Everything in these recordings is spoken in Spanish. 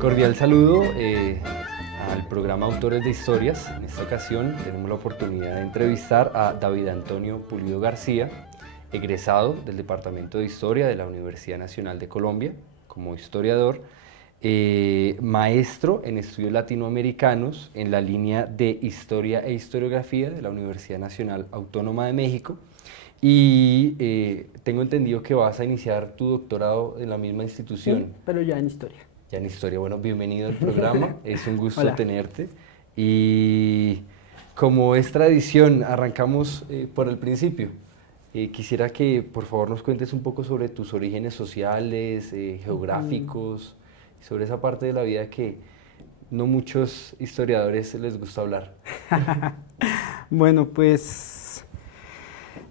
Cordial saludo al programa Autores de Historias. En esta ocasión tenemos la oportunidad de entrevistar a David Antonio Pulido García, egresado del Departamento de Historia de la Universidad Nacional de Colombia como historiador, maestro en estudios latinoamericanos en la línea de Historia e Historiografía de la Universidad Nacional Autónoma de México, y tengo entendido que vas a iniciar tu doctorado en la misma institución. Sí, pero ya en Historia. Ya en Historia. Bueno, bienvenido al programa, es un gusto Hola. tenerte. Y como es tradición, arrancamos por el principio. Quisiera que por favor nos cuentes un poco sobre tus orígenes sociales, geográficos, sobre esa parte de la vida que no muchos historiadores les gusta hablar. Bueno, pues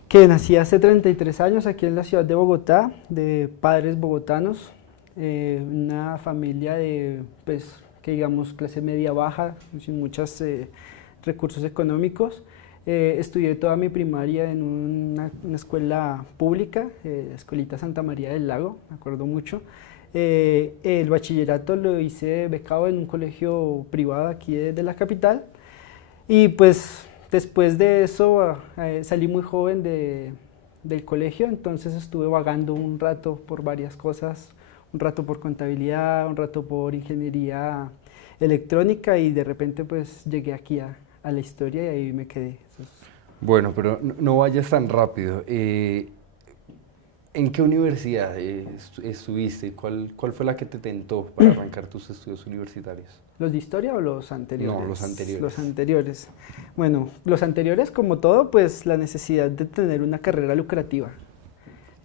que nací hace 33 años aquí en la ciudad de Bogotá, de padres bogotanos, una familia de, pues, que digamos clase media baja, sin muchos recursos económicos. Estudié toda mi primaria en una escuela pública, Escuelita Santa María del Lago, me acuerdo mucho. El bachillerato lo hice becado en un colegio privado aquí de la capital, y pues después de eso salí muy joven del colegio, entonces estuve vagando un rato por varias cosas, un rato por contabilidad, un rato por ingeniería electrónica, y de repente pues llegué aquí a la historia y ahí me quedé. Bueno, pero no vayas tan rápido. ¿En qué universidad estuviste? ¿Cuál fue la que te tentó para arrancar tus estudios universitarios? ¿Los de historia o los anteriores? No, los anteriores. Los anteriores. Bueno, los anteriores, como todo, pues la necesidad de tener una carrera lucrativa.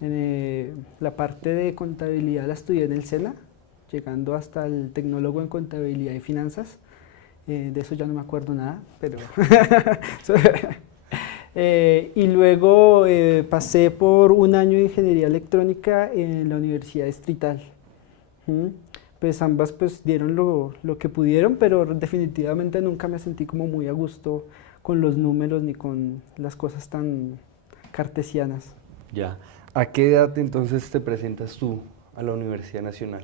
La parte de contabilidad la estudié en el SENA, llegando hasta el tecnólogo en contabilidad y finanzas. De eso ya no me acuerdo nada, pero... y luego pasé por un año de ingeniería electrónica en la Universidad Distrital. Pues ambas pues dieron lo que pudieron, pero definitivamente nunca me sentí como muy a gusto con los números ni con las cosas tan cartesianas. Ya. ¿A qué edad entonces te presentas tú a la Universidad Nacional?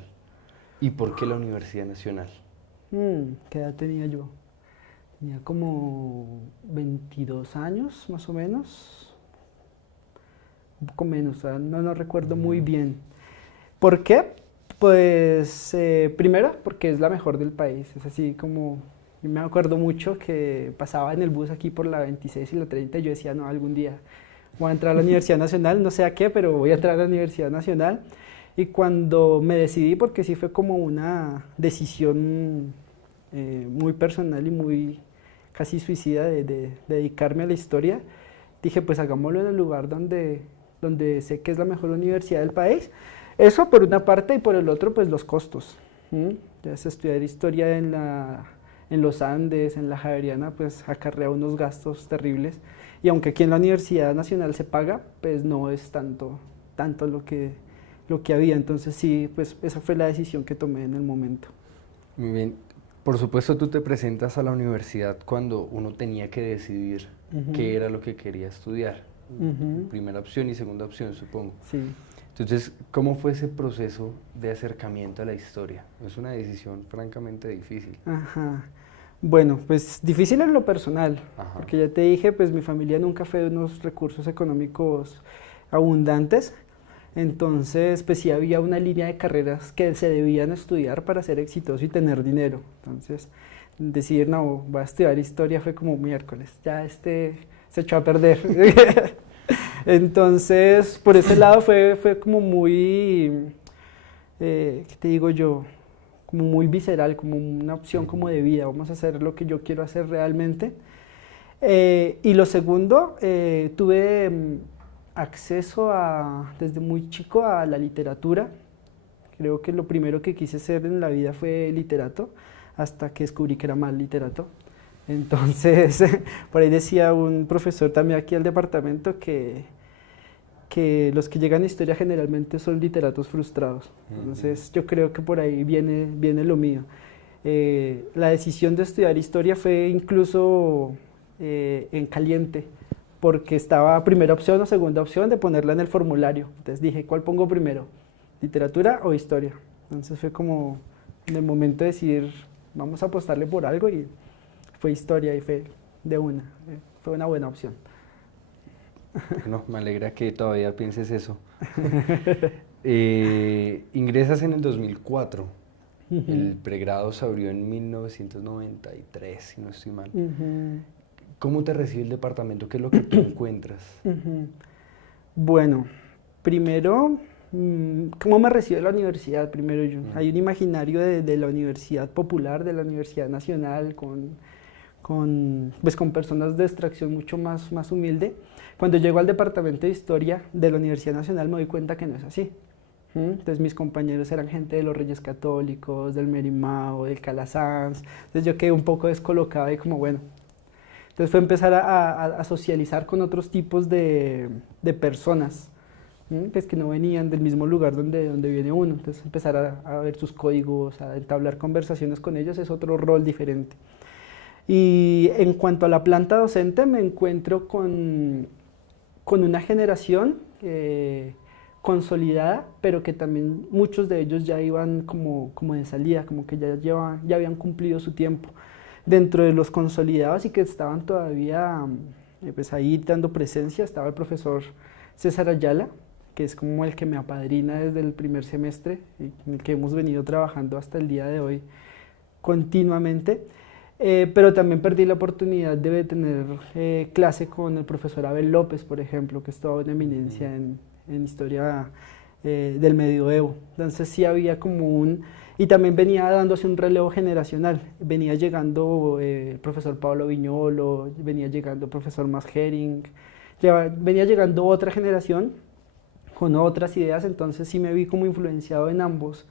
¿Y por qué la Universidad Nacional? ¿Qué edad tenía yo? Tenía como 22 años, más o menos. Un poco menos, no recuerdo muy bien. ¿Por qué? Pues primero, porque es la mejor del país. Es así como, yo me acuerdo mucho que pasaba en el bus aquí por la 26 y la 30 y yo decía, no, algún día voy a entrar a la Universidad Nacional, no sé a qué, pero voy a entrar a la Universidad Nacional. Y cuando me decidí, porque sí fue como una decisión muy personal y muy casi suicida de dedicarme a la historia, dije pues hagámoslo en el lugar donde sé que es la mejor universidad del país. Eso por una parte, y por el otro pues los costos. Entonces, estudiar historia en los Andes, en la Javeriana, pues acarrea unos gastos terribles, y aunque aquí en la Universidad Nacional se paga, pues no es tanto lo que había. Entonces sí, pues esa fue la decisión que tomé en el momento. Muy bien. Por supuesto, tú te presentas a la universidad cuando uno tenía que decidir qué era lo que quería estudiar. Primera opción y segunda opción, supongo. Sí. Entonces, ¿cómo fue ese proceso de acercamiento a la historia? Es una decisión francamente difícil. Ajá. Bueno, pues difícil en lo personal, porque ya te dije, pues mi familia nunca fue de unos recursos económicos abundantes. Entonces, pues sí había una línea de carreras que se debían estudiar para ser exitoso y tener dinero. Entonces, decir, no, voy a estudiar historia fue como miércoles, ya se echó a perder. Entonces, por ese lado fue como muy, ¿qué te digo yo? Como muy visceral, como una opción como de vida, vamos a hacer lo que yo quiero hacer realmente. Y lo segundo, tuve acceso desde muy chico a la literatura, Creo que lo primero que quise ser en la vida fue literato, hasta que descubrí que era mal literato. Entonces, por ahí decía un profesor también aquí al departamento que los que llegan a historia generalmente son literatos frustrados. Entonces, yo creo que por ahí viene lo mío. La decisión de estudiar historia fue incluso en caliente, porque estaba primera opción o segunda opción de ponerla en el formulario. Entonces dije, ¿cuál pongo primero? ¿Literatura o historia? Entonces fue como en el momento de decir, vamos a apostarle por algo, y fue historia y fue de una. Fue una buena opción. No, me alegra que todavía pienses eso. Ingresas en el 2004. El pregrado se abrió en 1993, si no estoy mal. ¿Cómo te recibe el departamento? ¿Qué es lo que tú encuentras? Bueno, primero, ¿cómo me recibe la universidad? Primero yo. Hay un imaginario de la universidad popular, de la universidad nacional, con personas de extracción mucho más humilde. Cuando llego al departamento de historia de la Universidad Nacional me doy cuenta que no es así. Entonces mis compañeros eran gente de los Reyes Católicos, del Merimao, del Calasanz. Entonces yo quedé un poco descolocado y como bueno. Entonces fue empezar a socializar con otros tipos de personas, pues que no venían del mismo lugar donde viene uno. Entonces empezar a ver sus códigos, a entablar conversaciones con ellos es otro rol diferente. Y en cuanto a la planta docente me encuentro con una generación consolidada, pero que también muchos de ellos ya iban como de salida, como que ya habían cumplido su tiempo. Dentro de los consolidados y que estaban todavía pues ahí dando presencia, estaba el profesor César Ayala, que es como el que me apadrina desde el primer semestre, y en el que hemos venido trabajando hasta el día de hoy continuamente. Pero también perdí la oportunidad de tener clase con el profesor Abel López, por ejemplo, que es toda una eminencia en historia del medioevo. Entonces sí había como y también venía dándose un relevo generacional. Venía llegando el profesor Pablo Viñolo, venía llegando el profesor Masgering, venía llegando otra generación con otras ideas, entonces sí me vi como influenciado en ambos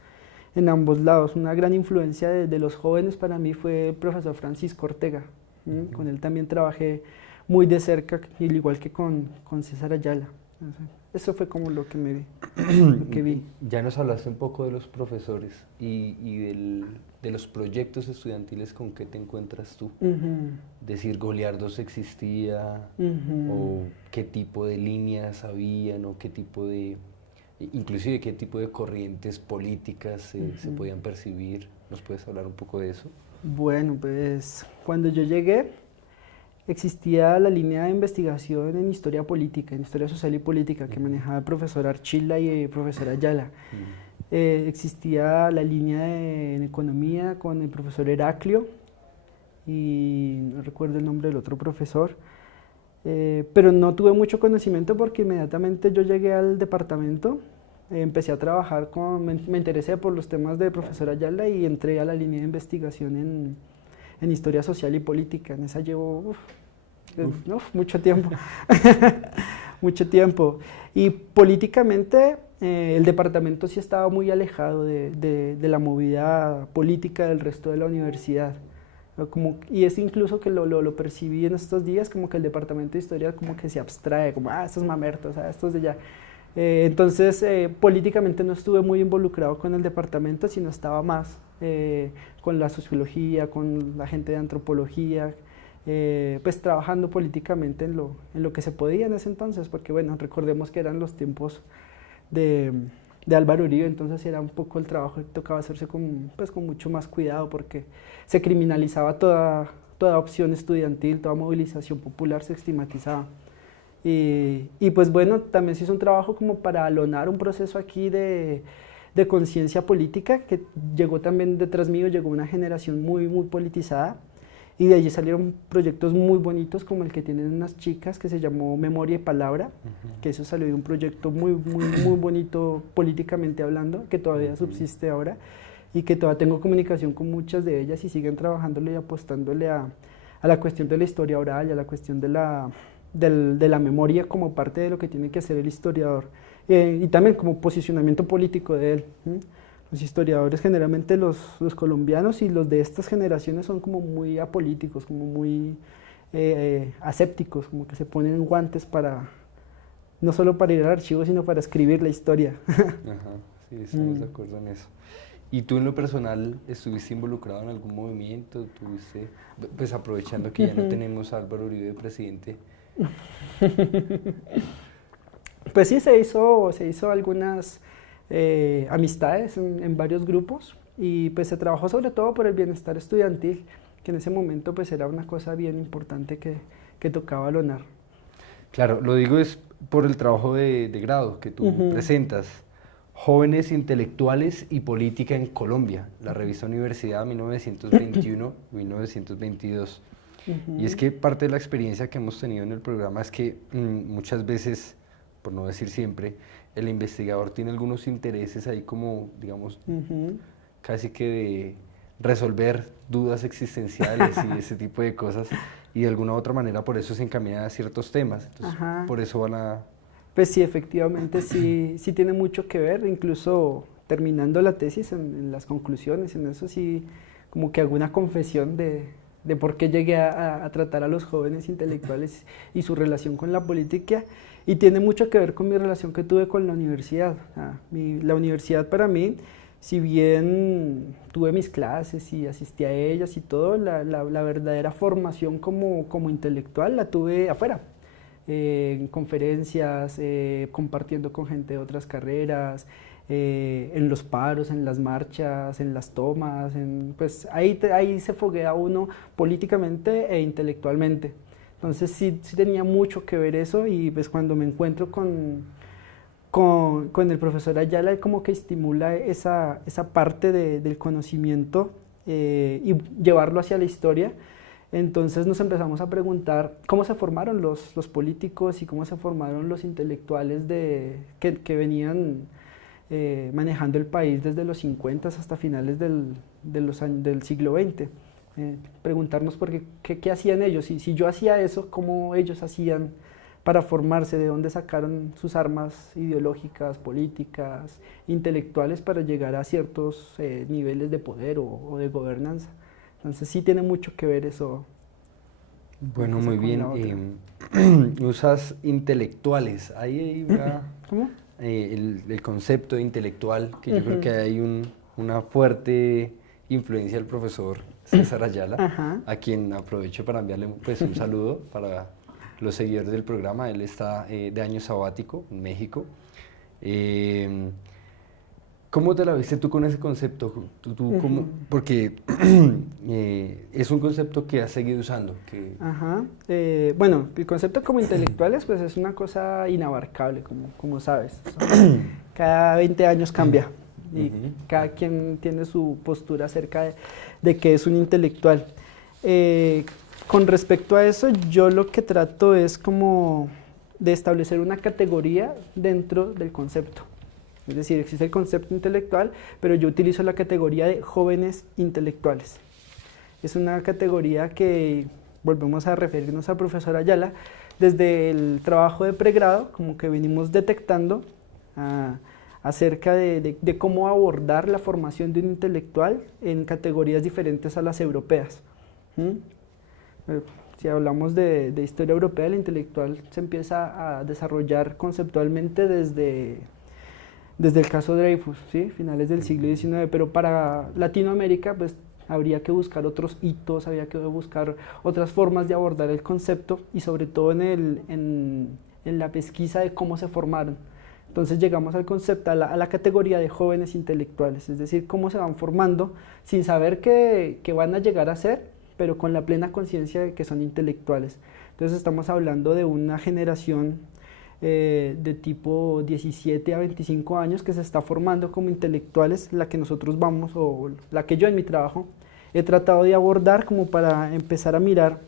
lados. Una gran influencia de los jóvenes para mí fue el profesor Francisco Ortega. Con él también trabajé muy de cerca, al igual que con César Ayala. Eso fue como lo que vi. Ya nos hablaste un poco de los profesores y de los proyectos estudiantiles. ¿Con qué te encuentras tú? ¿Decir Goliardos existía? ¿O qué tipo de líneas habían? ¿O qué tipo inclusive qué tipo de corrientes políticas se podían percibir? ¿Nos puedes hablar un poco de eso? Bueno, pues cuando yo llegué existía la línea de investigación en historia política, en historia social y política, que manejaba el profesor Archila y el profesor Ayala. Existía la línea en economía con el profesor Heraclio y no recuerdo el nombre del otro profesor. Pero no tuve mucho conocimiento porque inmediatamente yo llegué al departamento, empecé a trabajar me interesé por los temas del profesor Ayala y entré a la línea de investigación en historia social y política. En esa llevo mucho tiempo. Mucho tiempo. Y políticamente el departamento sí estaba muy alejado de la movida política del resto de la universidad. Y es incluso que lo percibí en estos días, como que el departamento de historia como que se abstrae, como estos mamertos, estos de allá. Entonces políticamente no estuve muy involucrado con el departamento, sino estaba más con la sociología, con la gente de antropología, pues trabajando políticamente en lo que se podía en ese entonces, porque bueno, recordemos que eran los tiempos de Álvaro Uribe, entonces era un poco el trabajo que tocaba hacerse con mucho más cuidado, porque se criminalizaba toda opción estudiantil, toda movilización popular se estigmatizaba. Y pues bueno, también se hizo un trabajo como para alonar un proceso aquí de conciencia política, que llegó también detrás mío, llegó una generación muy politizada, y de allí salieron proyectos muy bonitos como el que tienen unas chicas que se llamó Memoria y Palabra, que eso salió de un proyecto muy bonito políticamente hablando, que todavía subsiste ahora y que todavía tengo comunicación con muchas de ellas y siguen trabajándole y apostándole a la cuestión de la historia oral y a la cuestión de la memoria como parte de lo que tiene que hacer el historiador y también como posicionamiento político de él. Los historiadores, generalmente los colombianos y los de estas generaciones son como muy apolíticos, como muy asépticos, como que se ponen guantes para, no solo para ir al archivo, sino para escribir la historia. Ajá, sí, estamos de acuerdo en eso. ¿Y tú en lo personal estuviste involucrado en algún movimiento? ¿Tuviste, pues aprovechando que ya no tenemos a Álvaro Uribe de presidente? Pues sí, se hizo algunas amistades en varios grupos y pues se trabajó sobre todo por el bienestar estudiantil, que en ese momento pues era una cosa bien importante que tocaba alonar. Claro, lo digo es por el trabajo de grado que tú presentas, Jóvenes Intelectuales y Política en Colombia, la revista Universidad 1921-1922. Y es que parte de la experiencia que hemos tenido en el programa es que muchas veces, por no decir siempre, el investigador tiene algunos intereses ahí como, digamos, casi que de resolver dudas existenciales y ese tipo de cosas, y de alguna u otra manera por eso se encamina a ciertos temas, entonces por eso van a... Pues sí, efectivamente sí tiene mucho que ver, incluso terminando la tesis, en las conclusiones, en eso sí, como que hago una confesión de por qué llegué a tratar a los jóvenes intelectuales y su relación con la política, y tiene mucho que ver con mi relación que tuve con la universidad. La universidad para mí, si bien tuve mis clases y asistí a ellas y todo, la verdadera formación como intelectual la tuve afuera, en conferencias, compartiendo con gente de otras carreras, en los paros, en las marchas, en las tomas, pues ahí se foguea uno políticamente e intelectualmente. Entonces sí tenía mucho que ver eso, y pues cuando me encuentro con el profesor Ayala, él como que estimula esa parte del conocimiento y llevarlo hacia la historia. Entonces nos empezamos a preguntar cómo se formaron los políticos y cómo se formaron los intelectuales que venían manejando el país desde los 50 hasta finales del siglo XX. Preguntarnos qué hacían ellos, y si yo hacía eso, cómo ellos hacían para formarse, de dónde sacaron sus armas ideológicas, políticas, intelectuales para llegar a ciertos niveles de poder o de gobernanza. Entonces sí tiene mucho que ver eso. Bueno, muy bien. Usas intelectuales. Ahí va ¿Cómo? El concepto de intelectual, que yo creo que hay una fuerte influencia del profesor César Ayala, a quien aprovecho para enviarle pues, un saludo para los seguidores del programa. Él está de año sabático en México. ¿Cómo te la viste tú con ese concepto? Porque es un concepto que has seguido usando. Bueno, el concepto como intelectuales pues es una cosa inabarcable, como sabes. Cada 20 años cambia y cada quien tiene su postura acerca de qué es un intelectual. Con respecto a eso, yo lo que trato es como de establecer una categoría dentro del concepto. Es decir, existe el concepto intelectual, pero yo utilizo la categoría de jóvenes intelectuales. Es una categoría que, volvemos a referirnos al profesor Ayala, desde el trabajo de pregrado, como que venimos detectando acerca de cómo abordar la formación de un intelectual en categorías diferentes a las europeas. Si hablamos de historia europea, el intelectual se empieza a desarrollar conceptualmente desde el caso Dreyfus, ¿sí? Finales del siglo XIX, pero para Latinoamérica pues habría que buscar otros hitos, habría que buscar otras formas de abordar el concepto, y sobre todo en la pesquisa de cómo se formaron. Entonces llegamos al concepto, a la categoría de jóvenes intelectuales, es decir, cómo se van formando sin saber que van a llegar a ser, pero con la plena conciencia de que son intelectuales. Entonces estamos hablando de una generación de tipo 17 a 25 años que se está formando como intelectuales, la que nosotros vamos, o la que yo en mi trabajo he tratado de abordar como para empezar a mirar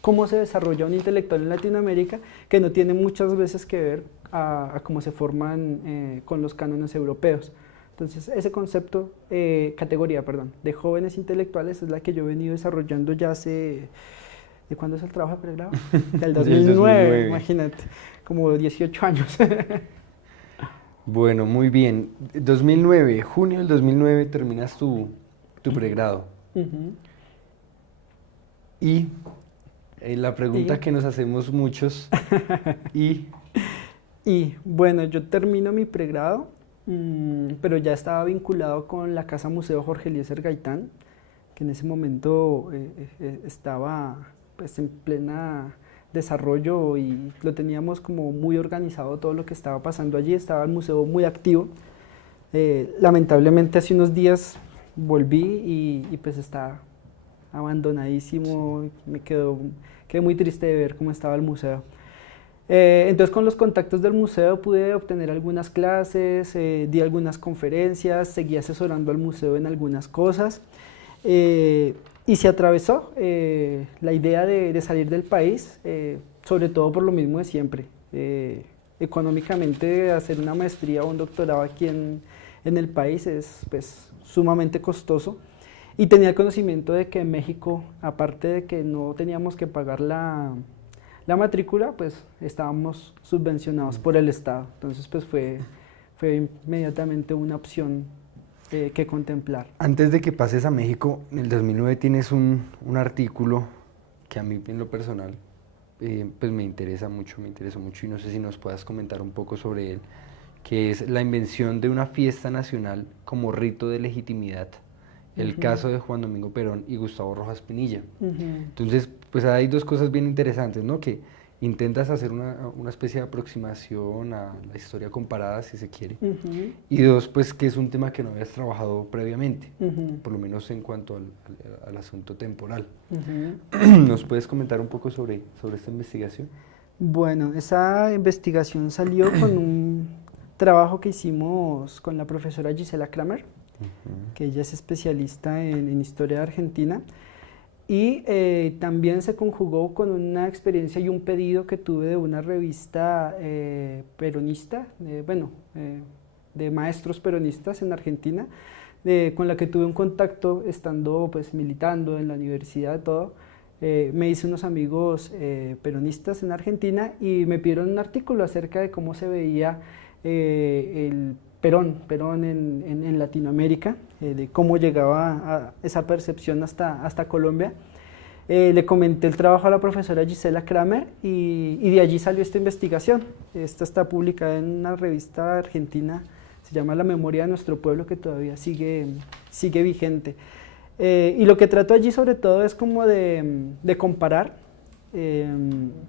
cómo se desarrolla un intelectual en Latinoamérica, que no tiene muchas veces que ver a cómo se forman con los cánones europeos. Entonces ese concepto, categoría, de jóvenes intelectuales es la que yo he venido desarrollando ya hace... ¿De cuándo es el trabajo de pregrado? Del 2009, imagínate, como 18 años. Bueno, muy bien. 2009, junio del 2009 terminas tu pregrado. Ujú. Y la Y, pregunta que nos hacemos muchos, y y bueno, yo termino mi pregrado, pero ya estaba vinculado con la Casa Museo Jorge Eliezer Gaitán, que en ese momento estaba pues en plena desarrollo y lo teníamos como muy organizado todo lo que estaba pasando allí, estaba el museo muy activo. Lamentablemente hace unos días volví y pues está abandonadísimo, quedé muy triste de ver cómo estaba el museo. Entonces con los contactos del museo pude obtener algunas clases, di algunas conferencias, seguí asesorando al museo en algunas cosas. Y se atravesó la idea de salir del país, sobre todo por lo mismo de siempre. Económicamente, hacer una maestría o un doctorado aquí en el país es pues, sumamente costoso. Y tenía el conocimiento de que en México, aparte de que no teníamos que pagar la matrícula, pues estábamos subvencionados por el Estado. Entonces, pues fue inmediatamente una opción que contemplar. antes de que pases a México, en el 2009 tienes un artículo que a mí en lo personal pues me interesó mucho y no sé si nos puedas comentar un poco sobre él, que es la invención de una fiesta nacional como rito de legitimidad, el Ujú, caso de Juan Domingo Perón y Gustavo Rojas Pinilla. ujú, Entonces, pues hay dos cosas bien interesantes, ¿no? Que intentas hacer una especie de aproximación a la historia comparada, si se quiere, ujú, y dos, pues que es un tema que no habías trabajado previamente, ujú, por lo menos en cuanto al asunto temporal. ujú. ¿Nos puedes comentar un poco sobre esta investigación? Bueno, esa investigación salió con un trabajo que hicimos con la profesora Gisela Kramer, Ujú. que ella es especialista en historia de Argentina, y también se conjugó con una experiencia y un pedido que tuve de una revista peronista, de maestros peronistas en Argentina, con la que tuve un contacto estando pues militando en la universidad, todo. Me hice unos amigos peronistas en Argentina y me pidieron un artículo acerca de cómo se veía el Perón en Latinoamérica, de cómo llegaba a esa percepción hasta Colombia. Le comenté el trabajo a la profesora Gisela Kramer y de allí salió esta investigación. Esta está publicada en una revista argentina, se llama La Memoria de Nuestro Pueblo, que todavía sigue vigente. Y lo que trato allí sobre todo es como de comparar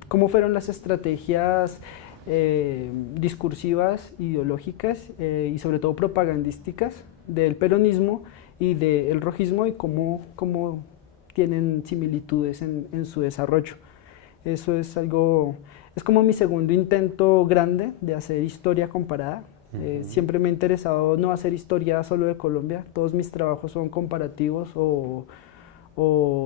cómo fueron las estrategias discursivas, ideológicas y sobre todo propagandísticas del peronismo y del rojismo y cómo tienen similitudes en su desarrollo. Eso es como mi segundo intento grande de hacer historia comparada. Ujú. Siempre me ha interesado no hacer historia solo de Colombia, todos mis trabajos son comparativos o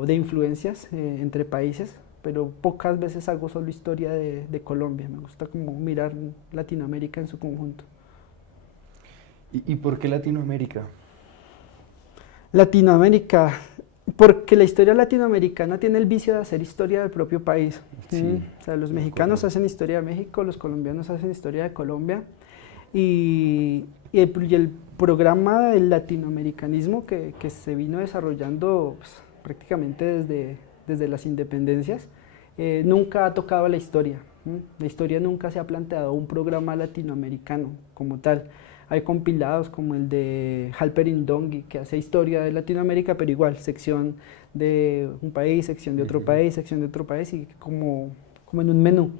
de influencias entre países, pero pocas veces hago solo historia de Colombia, me gusta como mirar Latinoamérica en su conjunto. ¿Y por qué Latinoamérica? Latinoamérica, porque la historia latinoamericana tiene el vicio de hacer historia del propio país. Sí, O sea, los de mexicanos acuerdo. hacen historia de México, los colombianos hacen historia de Colombia y el programa del latinoamericanismo que se vino desarrollando pues, prácticamente desde las independencias, nunca ha tocado la historia. La historia nunca se ha planteado un programa latinoamericano como tal. Hay compilados como el de Halperin Dongi, que hace historia de Latinoamérica, pero igual, sección de un país, sección de otro Ujú, país, sección de otro país, y como en un menú.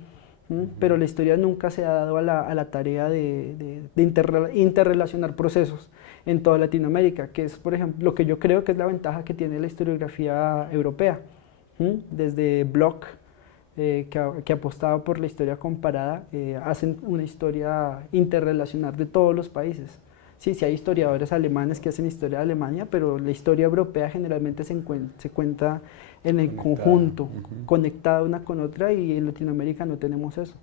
Pero la historia nunca se ha dado a la tarea de interrelacionar procesos en toda Latinoamérica, que es, por ejemplo, lo que yo creo que es la ventaja que tiene la historiografía europea. Desde Bloch, que apostaba por la historia comparada, hacen una historia interrelacional de todos los países. Sí, sí hay historiadores alemanes que hacen historia de Alemania, pero la historia europea generalmente se cuenta en el conectada. conjunto, Ujú. conectada una con otra, y en Latinoamérica no tenemos eso.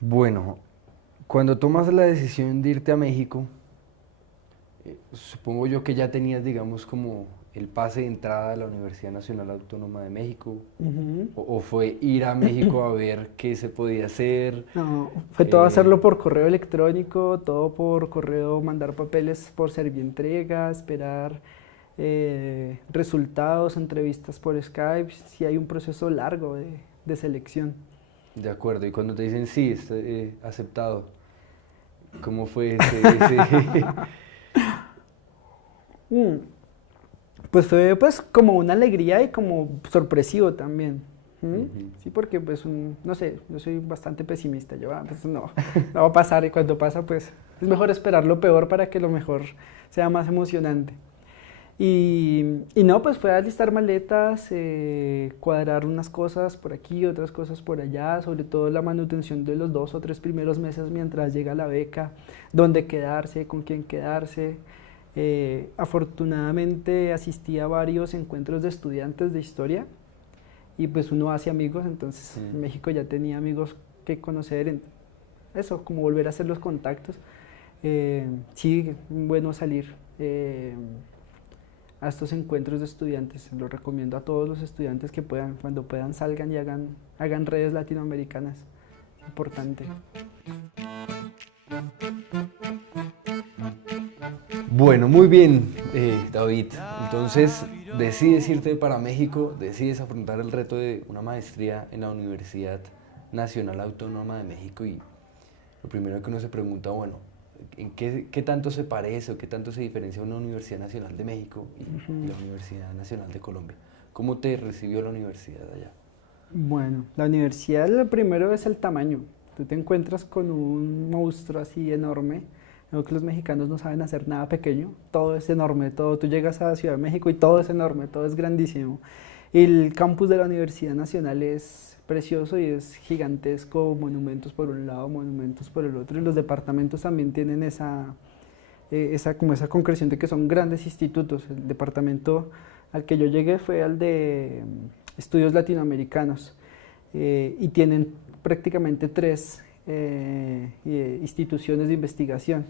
Bueno, cuando tomas la decisión de irte a México, supongo yo que ya tenías, digamos, como el pase de entrada a la Universidad Nacional Autónoma de México? Ujú. O fue ir a México a ver qué se podía hacer? No, fue todo Eh, hacerlo por correo electrónico, todo por correo, mandar papeles por Servientrega, esperar resultados, entrevistas por Skype, sí hay un proceso largo de selección. de acuerdo, y cuando te dicen sí, está, aceptado, ¿cómo fue ese? Mm, Pues fue pues como una alegría y como sorpresivo también. Ujú. Sí, porque pues no sé, yo soy bastante pesimista, yo pues no, no va a pasar y cuando pasa pues es mejor esperar lo peor para que lo mejor sea más emocionante. Y no, pues fue alistar maletas, cuadrar unas cosas por aquí, otras cosas por allá, sobre todo la manutención de los 2 o 3 primeros meses mientras llega la beca, dónde quedarse, con quién quedarse. Afortunadamente asistí a varios encuentros de estudiantes de historia y pues uno hace amigos, entonces en Mm. México ya tenía amigos que conocer, eso, como volver a hacer los contactos. Sí, bueno salir a estos encuentros de estudiantes, lo recomiendo a todos los estudiantes que puedan, cuando puedan salgan y hagan redes latinoamericanas, importante. Bueno, muy bien, David. Entonces, decides irte para México, decides afrontar el reto de una maestría en la Universidad Nacional Autónoma de México y lo primero que uno se pregunta, bueno, ¿en qué tanto se parece o qué tanto se diferencia una Universidad Nacional de México y la Universidad Nacional de Colombia? ¿Cómo te recibió la universidad allá? Bueno, la universidad lo primero es el tamaño. Tú te encuentras con un monstruo así enorme. Creo que los mexicanos no saben hacer nada pequeño. Todo es enorme, todo. Tú llegas a Ciudad de México y todo es enorme, todo es grandísimo. Y el campus de la Universidad Nacional es precioso y es gigantesco, monumentos por un lado, monumentos por el otro. Y los departamentos también tienen como esa concreción de que son grandes institutos. El departamento al que yo llegué fue al de estudios latinoamericanos y tienen prácticamente 3 instituciones de investigación.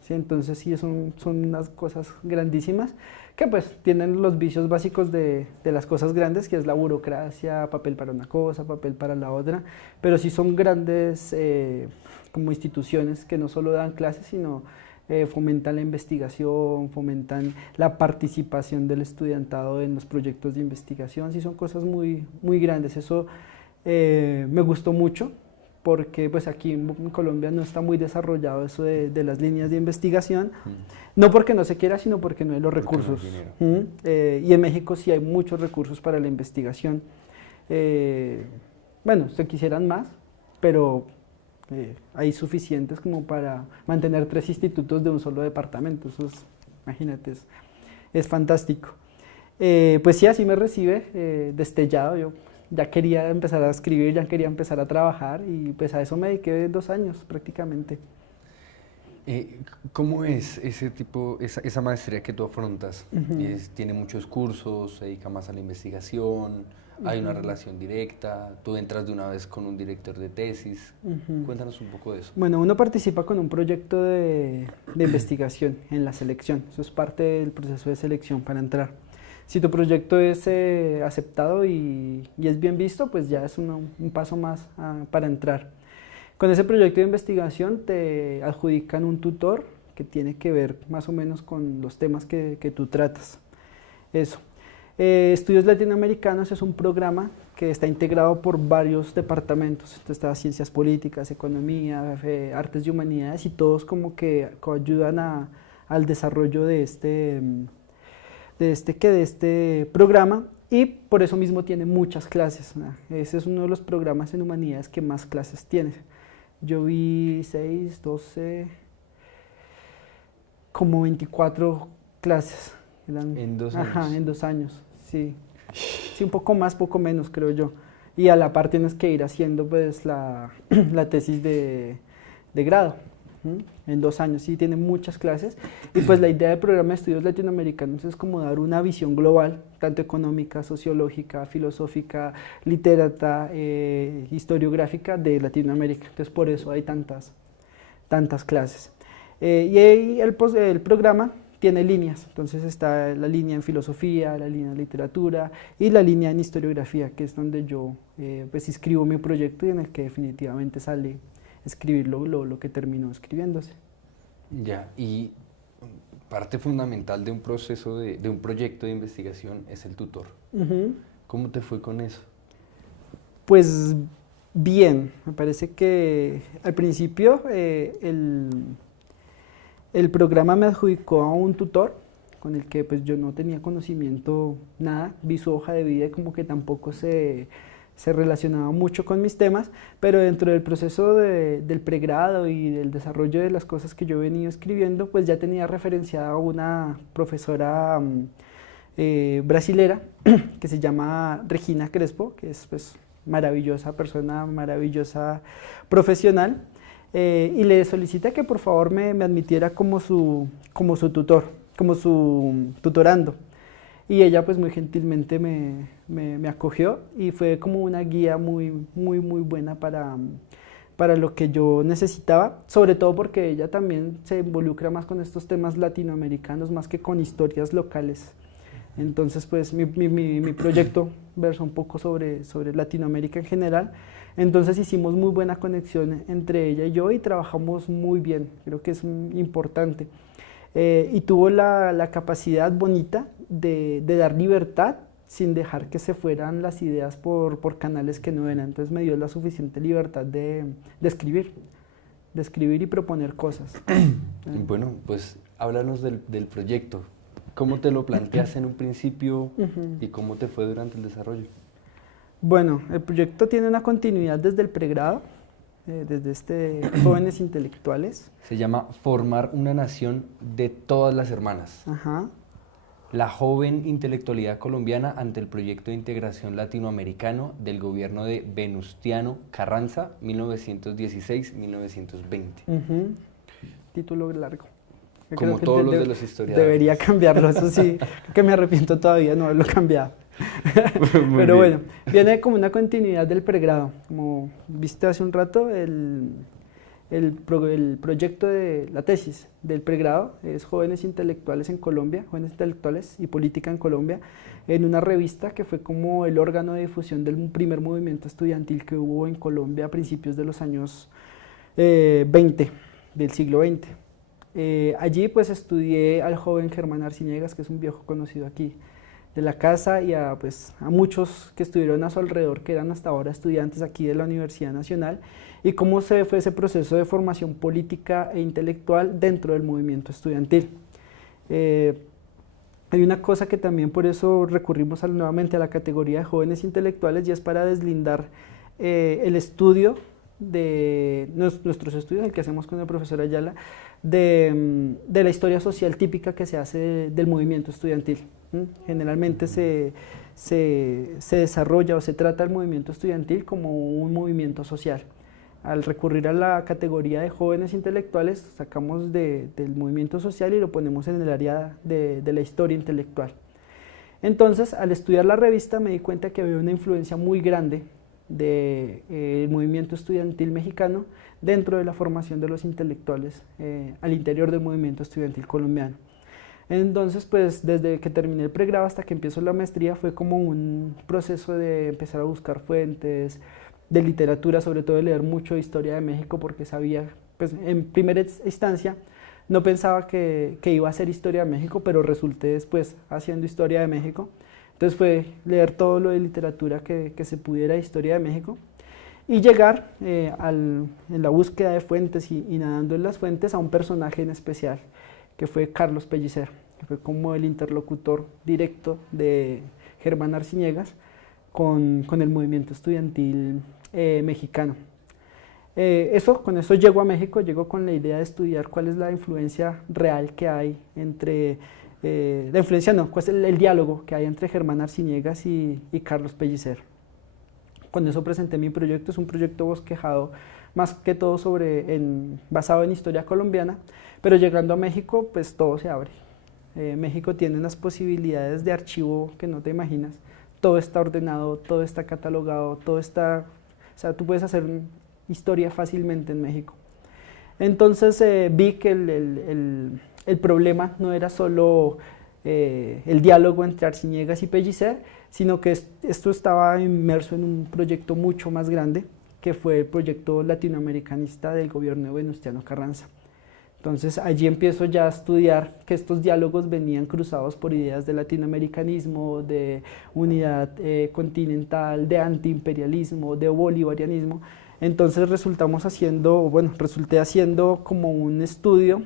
¿Sí? Entonces sí, son unas cosas grandísimas que pues tienen los vicios básicos de las cosas grandes, que es la burocracia, papel para una cosa, papel para la otra, pero sí son grandes como instituciones que no solo dan clases, sino fomentan la investigación, fomentan la participación del estudiantado en los proyectos de investigación, sí son cosas muy, muy grandes. Eso me gustó mucho porque pues aquí en Colombia no está muy desarrollado eso de las líneas de investigación, no porque no se quiera, sino porque no hay los Porque no hay recursos. dinero. Y en México sí hay muchos recursos para la investigación. Bueno, se quisieran más, pero hay suficientes como para mantener 3 institutos de un solo departamento. Eso es, imagínate, es fantástico. Pues sí, así me recibe, destellado. Yo ya quería empezar a escribir, ya quería empezar a trabajar y pues a eso me dediqué 2 años prácticamente. ¿Cómo es esa maestría que tú afrontas? Ujú, ¿Tiene muchos cursos, se dedica más a la investigación, hay una ujú, relación directa, tú entras de una vez con un director de tesis? ujú. Cuéntanos un poco de eso. Bueno, uno participa con un proyecto de investigación en la selección. Eso es parte del proceso de selección para entrar. Si tu proyecto es aceptado y es bien visto, pues ya es un paso más para entrar. Con ese proyecto de investigación te adjudican un tutor que tiene que ver más o menos con los temas que tú tratas. Eso. Estudios Latinoamericanos es un programa que está integrado por varios departamentos. Entonces está Ciencias Políticas, Economía, Artes y Humanidades y todos como que coayudan al desarrollo de este programa y por eso mismo tiene muchas clases, ¿no? Ese es uno de los programas en humanidades que más clases tiene. Yo vi 6, 12, como 24 clases. En 2 años. Ajá, en 2 años, sí. Sí, un poco más, poco menos, creo yo. Y a la par tienes que ir haciendo pues la tesis de grado. En 2 años, sí, tiene muchas clases. Y pues la idea del programa de estudios latinoamericanos es como dar una visión global, tanto económica, sociológica, filosófica, literata, historiográfica de Latinoamérica. Entonces por eso hay tantas clases. Y ahí el programa tiene líneas, entonces está la línea en filosofía, la línea en literatura y la línea en historiografía, que es donde yo pues escribo mi proyecto y en el que definitivamente sale escribir lo que terminó escribiéndose. Ya, y parte fundamental de un proceso, de un proyecto de investigación es el tutor. ¿Cómo te fue con eso? Pues bien, me parece que al principio el programa me adjudicó a un tutor con el que pues yo no tenía conocimiento nada, vi su hoja de vida y como que tampoco se relacionaba mucho con mis temas, pero dentro del proceso del pregrado y del desarrollo de las cosas que yo venía escribiendo, pues ya tenía referenciada a una profesora brasilera que se llama Regina Crespo, que es pues maravillosa persona, maravillosa profesional, y le solicité que por favor me admitiera como su tutor, como su tutorando. Y ella pues muy gentilmente me acogió y fue como una guía muy buena para lo que yo necesitaba, sobre todo porque ella también se involucra más con estos temas latinoamericanos más que con historias locales. Entonces pues mi proyecto versa un poco sobre Latinoamérica en general. Entonces hicimos muy buena conexión entre ella y yo y trabajamos muy bien, creo que es importante. Y tuvo la capacidad bonita de dar libertad sin dejar que se fueran las ideas por canales que no eran. Entonces me dio la suficiente libertad de escribir y proponer cosas. Bueno, pues háblanos del proyecto. ¿Cómo te lo planteaste en un principio y cómo te fue durante el desarrollo? Bueno, el proyecto tiene una continuidad desde el pregrado, desde Jóvenes Intelectuales. Se llama Formar una nación de todas las hermanas. Ajá. La joven intelectualidad colombiana ante el proyecto de integración latinoamericano del gobierno de Venustiano Carranza, 1916-1920. Título largo. Como todos los de los historiadores. Debería cambiarlo, eso sí, que me arrepiento todavía no haberlo cambiado. Pero bueno, viene como una continuidad del pregrado. Como viste hace un rato, el proyecto de la tesis del pregrado es Jóvenes Intelectuales en Colombia, Jóvenes Intelectuales y Política en Colombia, en una revista que fue como el órgano de difusión del primer movimiento estudiantil que hubo en Colombia a principios de los años 20, del siglo XX. Allí pues estudié al joven Germán Arciniegas, que es un viejo conocido aquí de la casa, y a muchos que estuvieron a su alrededor, que eran hasta ahora estudiantes aquí de la Universidad Nacional, y cómo se fue ese proceso de formación política e intelectual dentro del movimiento estudiantil. Hay una cosa que también por eso recurrimos nuevamente a la categoría de jóvenes intelectuales, y es para deslindar el estudio de nuestros estudios, el que hacemos con el profesor Ayala, de la historia social típica que se hace del movimiento estudiantil. Generalmente se desarrolla o se trata el movimiento estudiantil como un movimiento social. Al recurrir a la categoría de jóvenes intelectuales, sacamos del movimiento social y lo ponemos en el área de la historia intelectual. Entonces, al estudiar la revista me di cuenta que había una influencia muy grande del movimiento estudiantil mexicano dentro de la formación de los intelectuales al interior del movimiento estudiantil colombiano. Entonces, pues desde que terminé el pregrado hasta que empiezo la maestría fue como un proceso de empezar a buscar fuentes de literatura, sobre todo de leer mucho de historia de México, porque sabía, pues en primera instancia no pensaba que iba a hacer historia de México, pero resulté después haciendo historia de México. Entonces fue leer todo lo de literatura que se pudiera de historia de México y llegar en la búsqueda de fuentes y nadando en las fuentes a un personaje en especial, que fue Carlos Pellicer, que fue como el interlocutor directo de Germán Arciniegas con el movimiento estudiantil mexicano. Con eso llego a México, llego con la idea de estudiar cuál es la influencia real que hay entre cuál es el diálogo que hay entre Germán Arciniegas y Carlos Pellicer. Con eso presenté mi proyecto, es un proyecto bosquejado más que todo basado en historia colombiana, pero llegando a México pues todo se abre. México tiene unas posibilidades de archivo que no te imaginas, todo está ordenado, todo está catalogado, o sea, tú puedes hacer historia fácilmente en México. Entonces vi que el problema no era solo el diálogo entre Arciniegas y Pellicer, sino que esto estaba inmerso en un proyecto mucho más grande, que fue el proyecto latinoamericanista del gobierno de Venustiano Carranza. Entonces allí empiezo ya a estudiar que estos diálogos venían cruzados por ideas de latinoamericanismo, de unidad continental, de antiimperialismo, de bolivarianismo. Entonces resulté haciendo como un estudio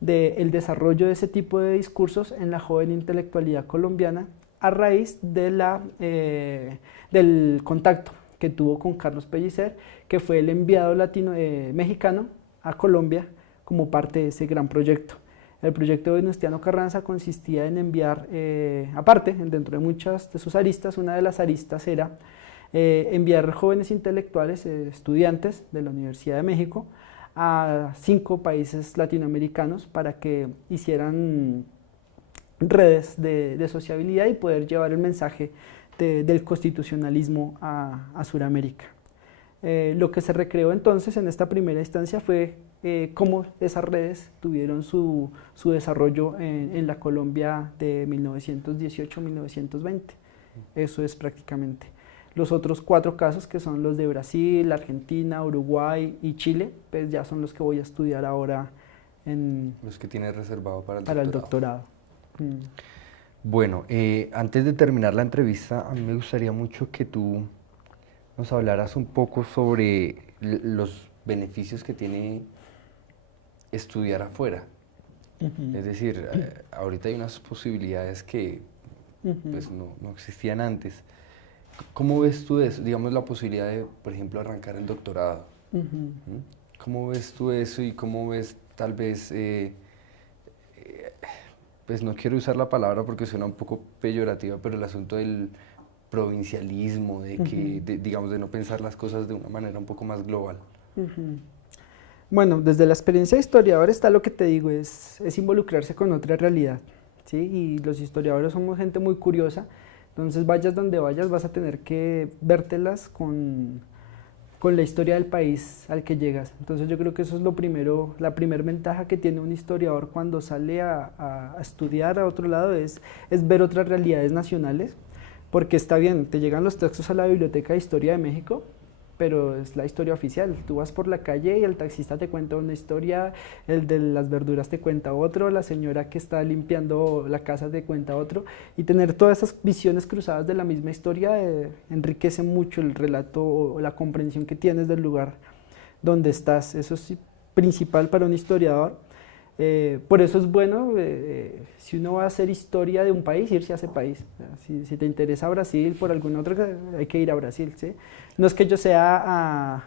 del desarrollo de ese tipo de discursos en la joven intelectualidad colombiana a raíz de del contacto que tuvo con Carlos Pellicer, que fue el enviado mexicano a Colombia como parte de ese gran proyecto. El proyecto de Venustiano Carranza consistía en enviar, aparte, dentro de muchas de sus aristas, una de las aristas era enviar jóvenes intelectuales, estudiantes de la Universidad de México, a 5 países latinoamericanos para que hicieran redes de sociabilidad y poder llevar el mensaje del constitucionalismo a Sudamérica. Lo que se recreó entonces en esta primera instancia fue cómo esas redes tuvieron su desarrollo en la Colombia de 1918-1920. Eso es prácticamente. Los otros 4 casos, que son los de Brasil, Argentina, Uruguay y Chile, pues ya son los que voy a estudiar ahora en los que tienes reservado para el doctorado. Bueno, antes de terminar la entrevista, a mí me gustaría mucho que tú nos hablaras un poco sobre los beneficios que tiene estudiar afuera. Es decir, ahorita hay unas posibilidades que pues, no existían antes. ¿Cómo ves tú eso? Digamos la posibilidad de, por ejemplo, arrancar el doctorado. ¿Cómo ves tú eso y cómo ves tal vez, pues no quiero usar la palabra porque suena un poco peyorativa, pero el asunto del provincialismo, de que, digamos, de no pensar las cosas de una manera un poco más global? Bueno, desde la experiencia de historiador está lo que te digo, es involucrarse con otra realidad, ¿sí? Y los historiadores somos gente muy curiosa. Entonces vayas donde vayas vas a tener que vértelas con la historia del país al que llegas. Entonces yo creo que eso es lo primero, la primera ventaja que tiene un historiador cuando sale a estudiar a otro lado es ver otras realidades nacionales, porque está bien, te llegan los textos a la Biblioteca de Historia de México, pero es la historia oficial. Tú vas por la calle y el taxista te cuenta una historia, el de las verduras te cuenta otro, la señora que está limpiando la casa te cuenta otro, y tener todas esas visiones cruzadas de la misma historia enriquece mucho el relato o la comprensión que tienes del lugar donde estás. Eso es principal para un historiador. Por eso es bueno, si uno va a hacer historia de un país, irse a ese país. Si te interesa Brasil por algún otro, hay que ir a Brasil, ¿sí? No es que yo sea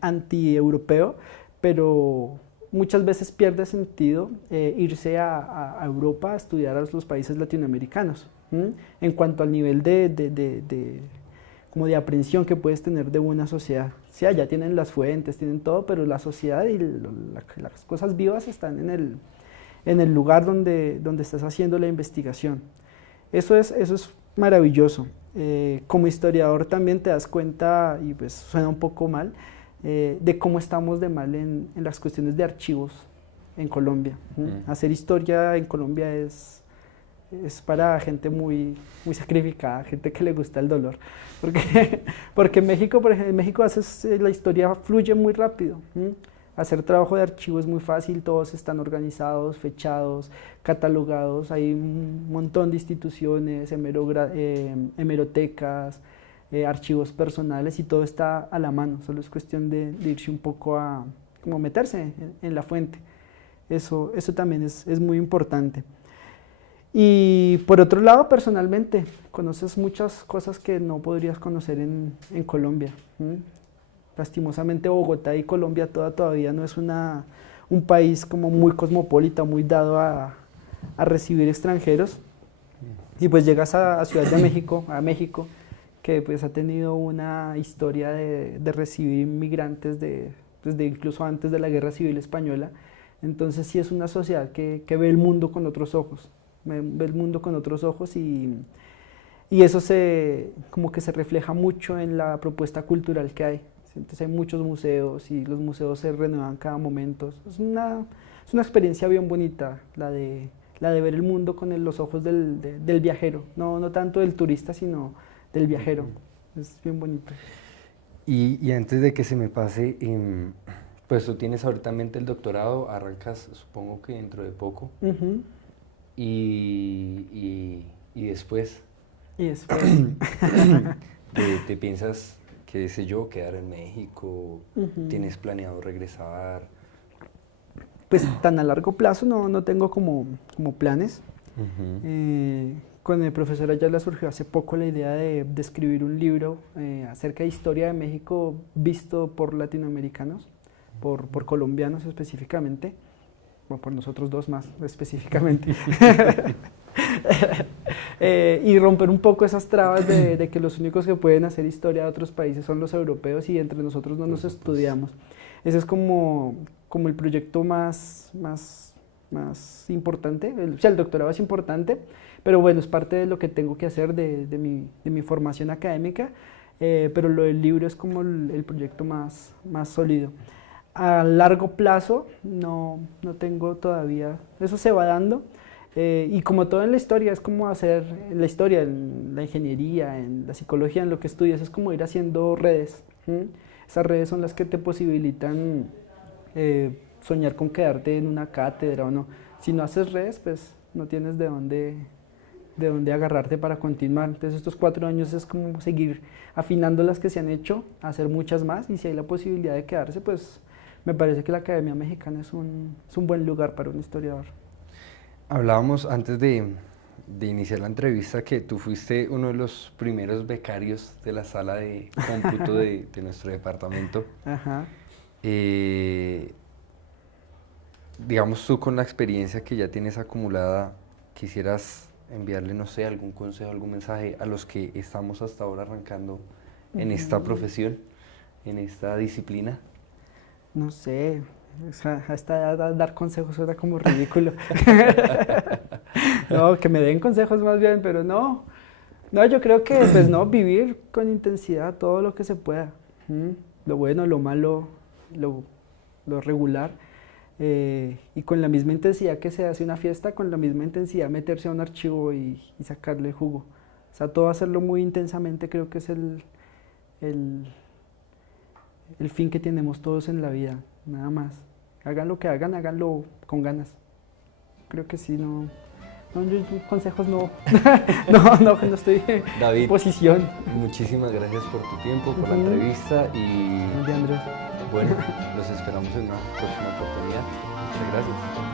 anti-europeo, pero muchas veces pierde sentido irse a Europa a estudiar a los países latinoamericanos, en cuanto al nivel como de aprehensión que puedes tener de una sociedad. Sí, allá tienen las fuentes, tienen todo, pero la sociedad y las cosas vivas están en el lugar donde estás haciendo la investigación. Eso es maravilloso. Como historiador también te das cuenta, y pues suena un poco mal, de cómo estamos de mal en las cuestiones de archivos en Colombia. Hacer historia en Colombia es para gente muy sacrificada, gente que le gusta el dolor. Porque en México, por ejemplo, en México la historia fluye muy rápido. Hacer trabajo de archivo es muy fácil, todos están organizados, fechados, catalogados, hay un montón de instituciones, hemerotecas, archivos personales, y todo está a la mano. Solo es cuestión de irse un poco como meterse en la fuente. Eso también es muy importante. Y por otro lado, personalmente, conoces muchas cosas que no podrías conocer en Colombia. Lastimosamente Bogotá y Colombia todavía no es un país como muy cosmopolita, muy dado a recibir extranjeros. Y pues llegas a Ciudad de México, que pues ha tenido una historia de recibir inmigrantes desde incluso antes de la Guerra Civil Española. Entonces sí es una sociedad que ve el mundo con otros ojos. Ve el mundo con otros ojos y eso como que se refleja mucho en la propuesta cultural que hay. Entonces hay muchos museos y los museos se renuevan cada momento. Es una es una experiencia bien bonita, la de ver el mundo con los ojos del viajero, no tanto del turista, sino del viajero. Es bien bonito. Y antes de que se me pase, pues tú tienes ahorita en mente el doctorado, arrancas supongo que dentro de poco, Ujú. y después Y después, te piensas, qué sé yo, quedar en México, ujú, tienes planeado regresar. pues tan a largo plazo no tengo como planes. Ujú. Con el profesor Ayala surgió hace poco la idea de escribir un libro acerca de historia de México visto por latinoamericanos, por colombianos específicamente, o por nosotros dos más específicamente. Y romper un poco esas trabas de que los únicos que pueden hacer historia de otros países son los europeos y entre nosotros no nos estudiamos. Ese es como el proyecto más importante. O sea, el doctorado es importante, pero bueno, es parte de lo que tengo que hacer de mi formación académica, pero lo del libro es como el proyecto más sólido. A largo plazo no tengo todavía, eso se va dando, y como todo en la historia, es como hacer, en la historia, en la ingeniería, en la psicología, en lo que estudias, es como ir haciendo redes. ¿M? Esas redes son las que te posibilitan soñar con quedarte en una cátedra o no. Si no haces redes, pues no tienes de dónde agarrarte para continuar. Entonces estos 4 años es como seguir afinando las que se han hecho, hacer muchas más, y si hay la posibilidad de quedarse, pues me parece que la Academia Mexicana es un buen lugar para un historiador. Hablábamos antes de iniciar la entrevista que tú fuiste uno de los primeros becarios de la sala de cómputo de nuestro departamento. Ajá. Eh, digamos tú con la experiencia que ya tienes acumulada, quisieras enviarle, no sé, algún consejo, algún mensaje a los que estamos hasta ahora arrancando en esta Ujú. profesión, en esta disciplina. No sé, o sea, a esta edad dar consejos suena como ridículo. No, que me den consejos más bien, pero no, yo creo que pues no, vivir con intensidad todo lo que se pueda. Lo bueno, lo malo, lo, lo regular. Y con la misma intensidad que se hace una fiesta, con la misma intensidad meterse a un archivo y sacarle jugo. O sea, todo hacerlo muy intensamente creo que es el, el fin que tenemos todos en la vida, nada más. Hagan lo que hagan, háganlo con ganas. Creo que sí, yo consejos no, no estoy en David, posición. muchísimas gracias por tu tiempo, por la Ujú. entrevista y Muy bien, Andrés. bueno, los esperamos en una próxima oportunidad. Muchas gracias.